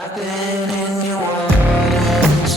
I've been in your waters.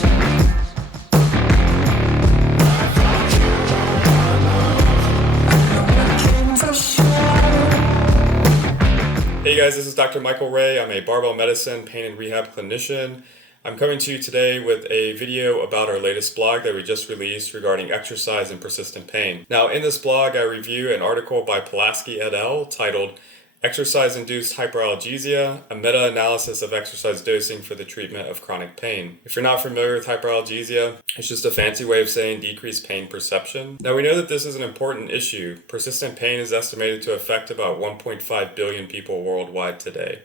Hey guys, this is Dr. Michael Ray. I'm a Barbell Medicine pain and rehab clinician. I'm coming to you today with a video about our latest blog that we just released regarding exercise and persistent pain. Now, in this blog, I review an article by Pulaski et al. Titled Exercise-Induced Hyperalgesia, a meta-analysis of exercise dosing for the treatment of chronic pain. If you're not familiar with hyperalgesia, it's just a fancy way of saying decreased pain perception. Now, we know that this is an important issue. Persistent pain is estimated to affect about 1.5 billion people worldwide today.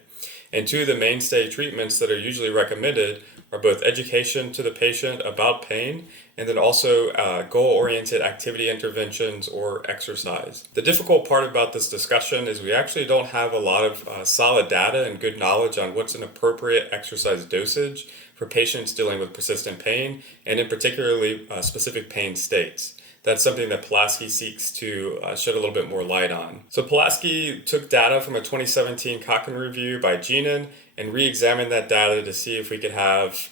And two of the mainstay treatments that are usually recommended are both education to the patient about pain and then also goal-oriented activity interventions or exercise. The difficult part about this discussion is we actually don't have a lot of solid data and good knowledge on what's an appropriate exercise dosage for patients dealing with persistent pain and in particularly specific pain states. That's something that Pulaski seeks to shed a little bit more light on. So Pulaski took data from a 2017 Cochrane review by Geenan and re-examined that data to see if we could have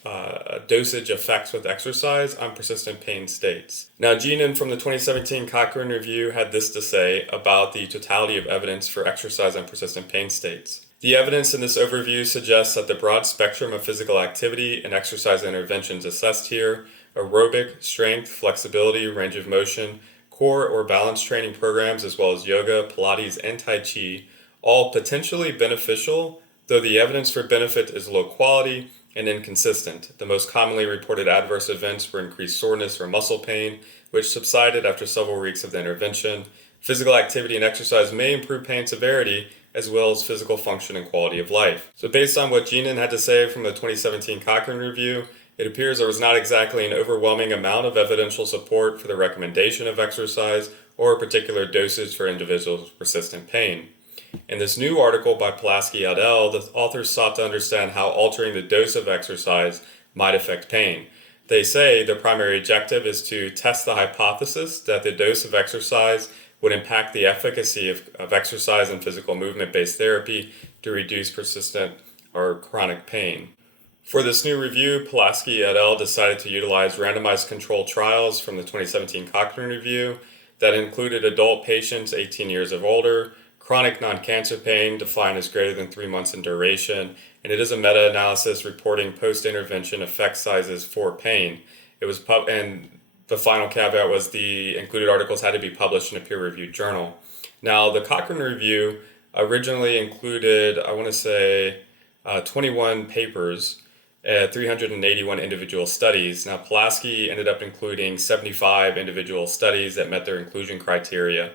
dosage effects with exercise on persistent pain states. Now, Geenan from the 2017 Cochrane review had this to say about the totality of evidence for exercise on persistent pain states. The evidence in this overview suggests that the broad spectrum of physical activity and exercise interventions assessed here, aerobic, strength, flexibility, range of motion, core or balance training programs, as well as yoga, Pilates, and Tai Chi, all potentially beneficial, though the evidence for benefit is low quality and inconsistent. The most commonly reported adverse events were increased soreness or muscle pain, which subsided after several weeks of the intervention. Physical activity and exercise may improve pain severity, as well as physical function and quality of life. So based on what Geenan had to say from the 2017 Cochrane review, it appears there was not exactly an overwhelming amount of evidential support for the recommendation of exercise or a particular dosage for individuals with persistent pain. In this new article by Pulaski et al., the authors sought to understand how altering the dose of exercise might affect pain. They say their primary objective is to test the hypothesis that the dose of exercise would impact the efficacy of exercise and physical movement-based therapy to reduce persistent or chronic pain. For this new review, Pulaski et al. Decided to utilize randomized controlled trials from the 2017 Cochrane review that included adult patients 18 years or older, chronic non-cancer pain defined as greater than 3 months in duration, and it is a meta-analysis reporting post-intervention effect sizes for pain. And the final caveat was the included articles had to be published in a peer-reviewed journal. Now, the Cochrane review originally included, 21 papers, 381 individual studies. Now, Pulaski ended up including 75 individual studies that met their inclusion criteria.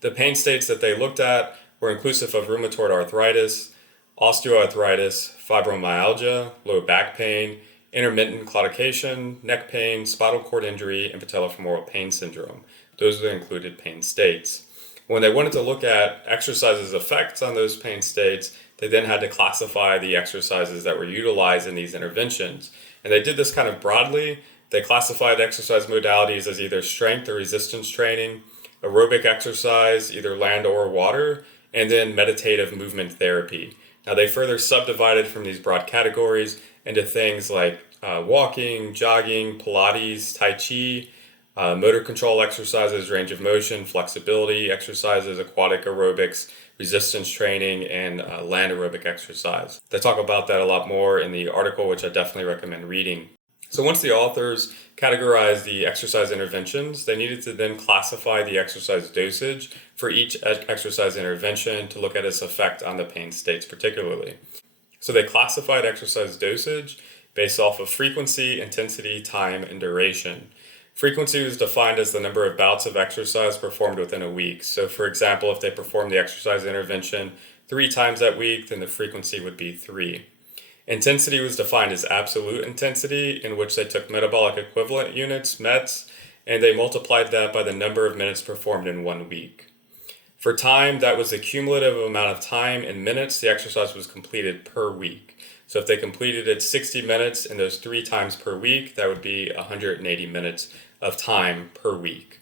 The pain states that they looked at were inclusive of rheumatoid arthritis, osteoarthritis, fibromyalgia, low back pain, intermittent claudication, neck pain, spinal cord injury, and patellofemoral pain syndrome. Those are the included pain states. When they wanted to look at exercises' effects on those pain states, they then had to classify the exercises that were utilized in these interventions. And they did this kind of broadly. They classified exercise modalities as either strength or resistance training, aerobic exercise, either land or water, and then meditative movement therapy. Now, they further subdivided from these broad categories into things like walking, jogging, Pilates, Tai Chi, motor control exercises, range of motion, flexibility exercises, aquatic aerobics, resistance training, and land aerobic exercise. They talk about that a lot more in the article, which I definitely recommend reading. So once the authors categorized the exercise interventions, they needed to then classify the exercise dosage for each exercise intervention to look at its effect on the pain states particularly. So they classified exercise dosage based off of frequency, intensity, time, and duration. Frequency was defined as the number of bouts of exercise performed within a week. So for example, if they performed the exercise intervention 3 times that week, then the frequency would be 3. Intensity was defined as absolute intensity, in which they took metabolic equivalent units, METs, and they multiplied that by the number of minutes performed in 1 week. For time, that was the cumulative amount of time in minutes the exercise was completed per week. So if they completed it 60 minutes in those 3 times per week, that would be 180 minutes of time per week.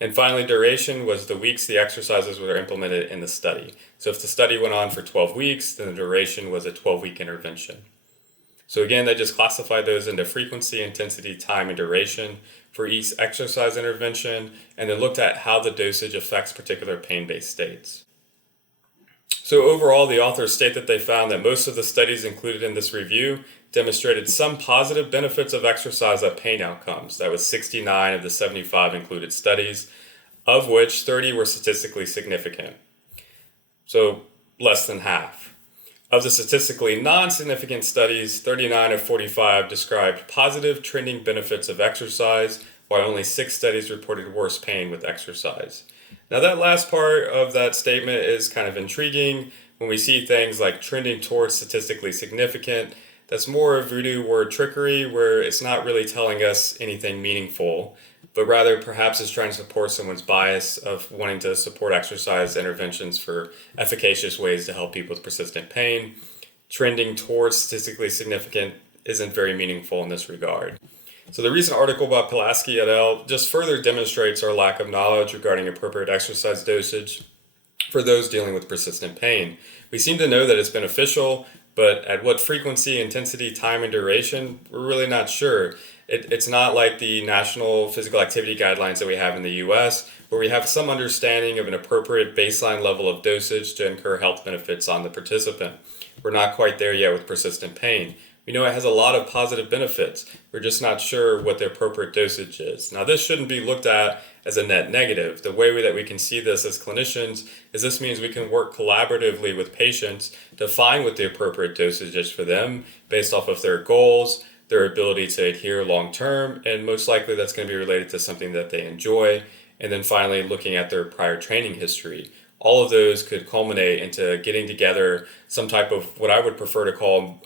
And finally, duration was the weeks the exercises were implemented in the study. So if the study went on for 12 weeks, then the duration was a 12-week intervention. So again, they just classified those into frequency, intensity, time, and duration for each exercise intervention, and then looked at how the dosage affects particular pain-based states. So overall, the authors state that they found that most of the studies included in this review demonstrated some positive benefits of exercise on pain outcomes. That was 69 of the 75 included studies, of which 30 were statistically significant. So less than half. Of the statistically non-significant studies, 39 of 45 described positive trending benefits of exercise, while only 6 studies reported worse pain with exercise. Now that last part of that statement is kind of intriguing. When we see things like trending towards statistically significant, that's more of voodoo word trickery, where it's not really telling us anything meaningful, but rather perhaps is trying to support someone's bias of wanting to support exercise interventions for efficacious ways to help people with persistent pain. Trending towards statistically significant isn't very meaningful in this regard. So the recent article by Pulaski et al. Just further demonstrates our lack of knowledge regarding appropriate exercise dosage for those dealing with persistent pain. We seem to know that it's beneficial, but at what frequency, intensity, time, and duration, we're really not sure. It's not like the National Physical Activity Guidelines that we have in the US, where we have some understanding of an appropriate baseline level of dosage to incur health benefits on the participant. We're not quite there yet with persistent pain. We know it has a lot of positive benefits. We're just not sure what the appropriate dosage is. Now, this shouldn't be looked at as a net negative. The way that we can see this as clinicians is this means we can work collaboratively with patients to find what the appropriate dosage is for them based off of their goals, their ability to adhere long term, and most likely that's going to be related to something that they enjoy. And then finally, looking at their prior training history. All of those could culminate into getting together some type of what I would prefer to call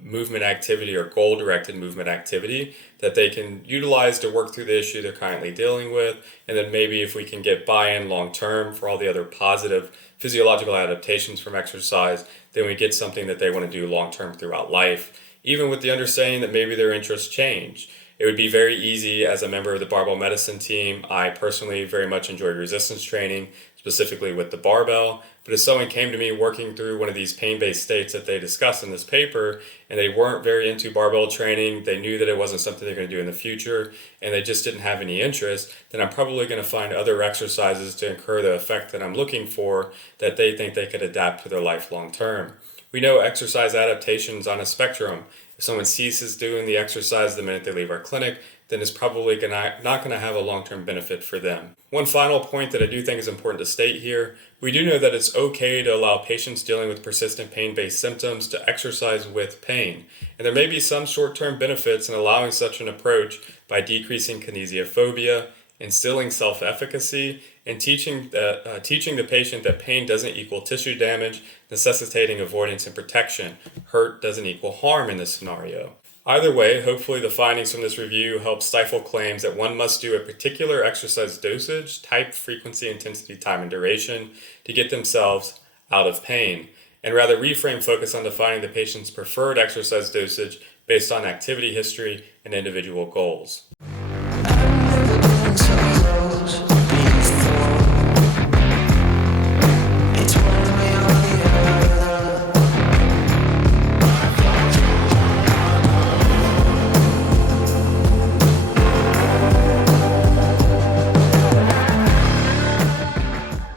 movement activity or goal-directed movement activity that they can utilize to work through the issue they're currently dealing with. And then maybe if we can get buy-in long-term for all the other positive physiological adaptations from exercise, then we get something that they want to do long-term throughout life, even with the understanding that maybe their interests change. It would be very easy as a member of the Barbell medicine team. I personally very much enjoyed resistance training, specifically with the barbell. But if someone came to me working through one of these pain-based states that they discuss in this paper, and they weren't very into barbell training, they knew that it wasn't something they're going to do in the future, and they just didn't have any interest, then I'm probably going to find other exercises to incur the effect that I'm looking for that they think they could adapt to their life long term. We know exercise adaptation's on a spectrum. If someone ceases doing the exercise the minute they leave our clinic, then it's probably not going to have a long-term benefit for them. One final point that I do think is important to state here, we do know that it's okay to allow patients dealing with persistent pain-based symptoms to exercise with pain. And there may be some short-term benefits in allowing such an approach by decreasing kinesiophobia, instilling self-efficacy, and teaching the patient that pain doesn't equal tissue damage, necessitating avoidance and protection. Hurt doesn't equal harm in this scenario. Either way, hopefully the findings from this review help stifle claims that one must do a particular exercise dosage, type, frequency, intensity, time, and duration to get themselves out of pain, and rather reframe focus on defining the patient's preferred exercise dosage based on activity history and individual goals.